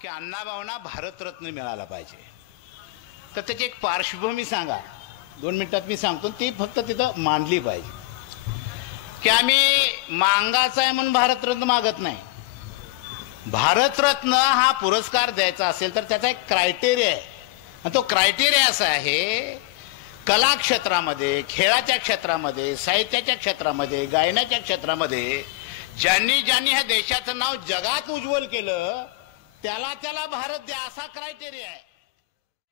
की अण्णाभाऊंना भारतरत्न मिळाला पाहिजे, तर त्याची एक पार्श्वभूमी सांगा. 2 मिनिटात मी सांगतो, ती फक्त तिथं मांडली पाहिजे. की आम्ही मागाचा आहे म्हणून भारतरत्न मागत नाही. भारतरत्न हा पुरस्कार द्यायचा असेल तर त्याचा एक क्रायटेरिया आहे, आणि तो क्रायटेरिया असा आहे, कला क्षेत्रामध्ये, खेळाच्या क्षेत्रामध्ये, साहित्याच्या क्षेत्रामध्ये, गायनाच्या क्षेत्रामध्ये ज्यांनी ज्यांनी ह्या देशाचं नाव जगात उज्ज्वल केलं त्याला त्याला भारत द्या, असा क्रायटेरिया आहे.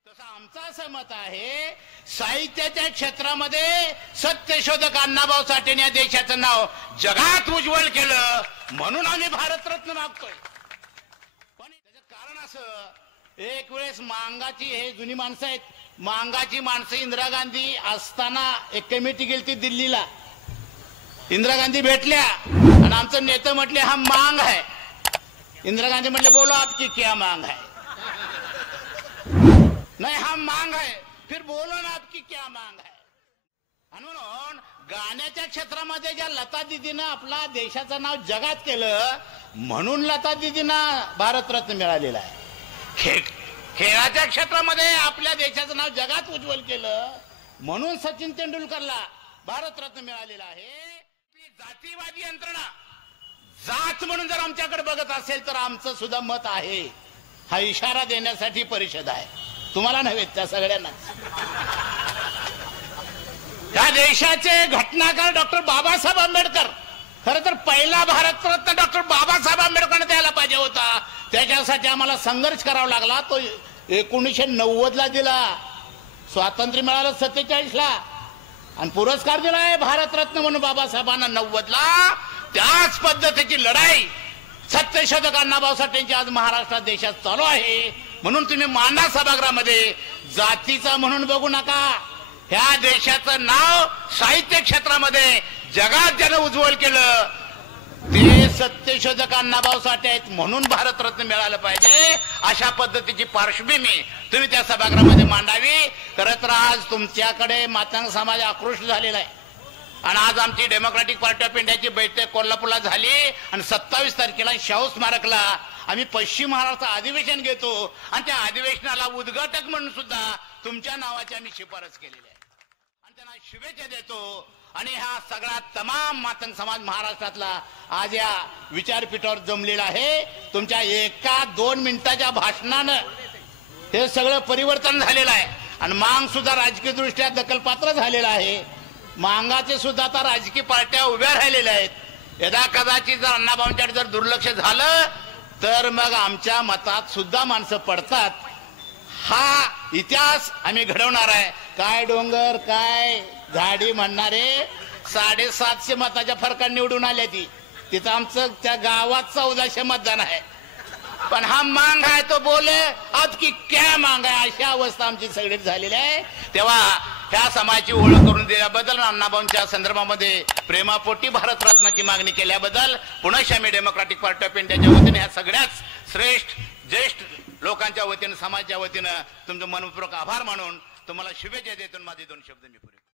तसं आमचं असं मत आहे, साहित्याच्या क्षेत्रामध्ये सत्यशोधक अण्णाभाऊ साठेने या देशाचं नाव जगात उज्ज्वल केलं म्हणून आम्ही भारतरत्न मागतोय. पण त्याचं कारण असं, एक वेळेस मांगाची, हे जुनी माणसं आहेत, मांगाची माणसं इंदिरा गांधी असताना एक कमिटी गेली दिल्लीला. इंदिरा गांधी भेटल्या आणि आमचं नेते म्हटले हा मांग है. इंदिरा गांधी म्हटले बोलो आपकी क्या मांग है. नाही हा मांग है, फिर बोलो ना आपकी क्या मांग है. आणि म्हणून गाण्याच्या क्षेत्रामध्ये ज्या लता दीदीनं आपला देशाचं नाव जगात केलं म्हणून लता दीदींना भारतरत्न मिळालेला आहे. खेळाच्या क्षेत्रामध्ये आपल्या देशाचं नाव जगात उज्ज्वल केलं म्हणून सचिन तेंडुलकरला भारतरत्न मिळालेला आहे. जातीवादी यंत्रणा जात म्हणून जर आमच्याकडे बघत असेल तर आमचं सुद्धा मत आहे. हा इशारा देण्यासाठी परिषद आहे, तुम्हाला नव्हे, त्या सगळ्यांना. त्या देशाचे घटनाकार डॉक्टर बाबासाहेब आंबेडकर, खरं तर पहिला भारतरत्न डॉक्टर बाबासाहेब आंबेडकरांना द्यायला पाहिजे होता. त्याच्यासाठी आम्हाला संघर्ष करावा लागला. तो 1990ला दिला, स्वातंत्र्य मिळालं 47ला, आणि पुरस्कार दिलाय भारतरत्न म्हणून बाबासाहेबांना 90ला. त्याच पद्धतीची लढाई सत्यशोधक अण्णाभाऊ साठेंची आज महाराष्ट्रात देशात चालू आहे. म्हणून तुम्ही मांडा सभागृहामध्ये जातीचा म्हणून बघू नका. ह्या देशाचं नाव साहित्य क्षेत्रामध्ये जगात ज्यानं उज्ज्वल केलं ते सत्यशोधक अण्णाभाऊ साठे आहेत म्हणून भारतरत्न मिळालं पाहिजे. अशा पद्धतीची पार्श्वभूमी तुम्ही त्या सभागृहामध्ये मांडावी. खरं तर आज तुमच्याकडे मातंग समाज आक्रोश झालेला आहे, आणि आज आमची डेमोक्रॅटिक पार्टी ऑफ इंडियाची बैठक कोल्हापूरला झाली, आणि 27 तारखेला शाहू स्मारकला आम्ही पश्चिम महाराष्ट्र अधिवेशन घेतो, आणि त्या अधिवेशनाला उद्घाटक म्हणून सुद्धा तुमच्या नावाची आम्ही शिफारस केलेली आहे, आणि त्यांना शुभेच्छा देतो. आणि हा सगळा तमाम मातंग समाज महाराष्ट्रातला आज या विचारपीठावर जमलेला आहे. तुमच्या 1-2 मिनिटाच्या भाषणानं हे सगळं परिवर्तन झालेलं आहे, आणि मांग सुद्धा राजकीय दृष्ट्या दखलपात्र झालेला आहे. मांगाचे सुद्धा आता राजकीय पार्ट्या उभ्या राहिलेल्या आहेत. यदा कदाचित जर अण्णाभाऊंच्याकडे जर दुर्लक्ष झालं तर मग आमच्या मतात सुद्धा माणसं पडतात. हा इतिहास आम्ही घडवणार आहे. काय डोंगर काय झाडी म्हणणारे 750 मताच्या फरकाने निवडून आल्या, तिथं आमचं त्या गावात 1400 मतदान आहे. पण हा मांग आहे तो बोले आपकी क्या मांग आहे, अशा अवस्था आमची सगळी झालेली आहे. तेव्हा ह्या समाजाची ओळख करून दिल्याबद्दल, अण्णाभाऊंच्या संदर्भामध्ये प्रेमापोटी भारतरत्नाची मागणी केल्याबद्दल पुन्हा मी डेमोक्रॅटिक पार्टी ऑफ इंडियाच्या वतीने ह्या सगळ्याच श्रेष्ठ ज्येष्ठ लोकांच्या वतीनं, समाजाच्या वतीनं तुमचं मनपूर्वक आभार मानून तुम्हाला शुभेच्छा देतो. माझे 2 शब्द मी पुरे